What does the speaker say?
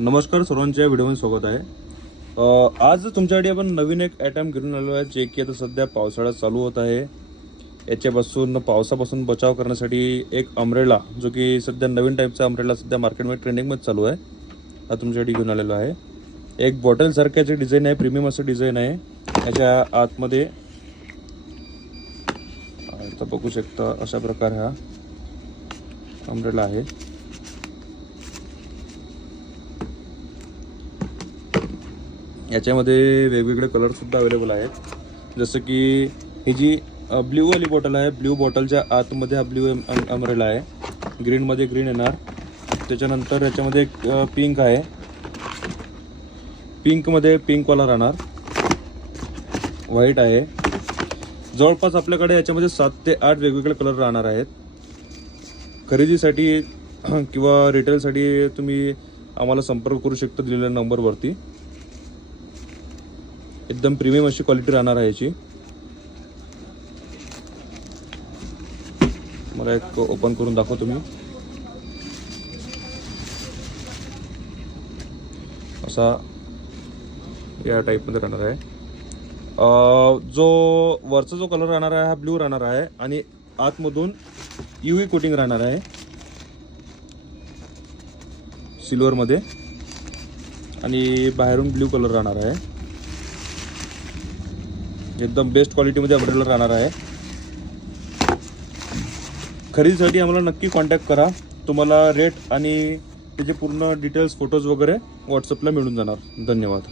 नमस्कार सर्वांच्या व्हिडिओमध्ये स्वागत आहे। आज तुमच्यासाठी आपण नवीन एक आयटम घेऊन आलो आहे, जे की आता सध्या पावसाळा चालू होत आहे। याच्यापासून पावसापासून बचाव करण्यासाठी एक अम्ब्रेला, जो की सध्या नवीन टाईपचा अम्ब्रेला सध्या मार्केटमध्ये ट्रेंडिंगमध्ये चालू आहे, हा तुमच्यासाठी घेऊन आलेलो आहे। एक बॉटल सारख्याचे डिझाईन आहे, प्रीमियम असं डिझाईन आहे। याच्या आतमध्ये आता बघू शकता अशा प्रकार हा अम्ब्रेला आहे। याच्यामध्ये वेगवेगळे कलर सुद्धा अवेलेबल आहेत, जसं की ही जी ब्ल्यू वाली बॉटल आहे, ब्ल्यू बॉटलच्या आतमध्ये हा ब्ल्यू अम्ब्रेला आहे। ग्रीनमध्ये ग्रीन येणार, त्याच्यानंतर याच्यामध्ये एक पिंक आहे, पिंकमध्ये पिंकवाला राहणार, व्हाईट आहे। जवळपास आपल्याकडे याच्यामध्ये 7 ते 8 वेगवेगळे कलर राहणार आहेत। खरेदीसाठी किंवा रिटेलसाठी तुम्ही आम्हाला संपर्क करू शकता दिलेल्या नंबरवरती। एकदम प्रीमियम अशी क्वालिटी राहणार आहे याची। मला एक ओपन करून दाखवतो मी। असा या टाईपमध्ये राहणार आहे। जो वरचा जो कलर राहणार आहे हा ब्ल्यू राहणार आहे, आणि आतमधून यूव्ही कोटिंग राहणार आहे सिल्वरमध्ये, आणि बाहेरून ब्ल्यू कलर राहणार आहे। एकदम बेस्ट क्वालिटीमध्ये अम्ब्रेला राहणार आहे। खरेदीसाठी आम्हाला नक्की कॉन्टॅक्ट करा। तुम्हाला रेट आणि त्याचे पूर्ण डिटेल्स, फोटोज वगैरे व्हॉट्सअपला मिळून जाणार। धन्यवाद।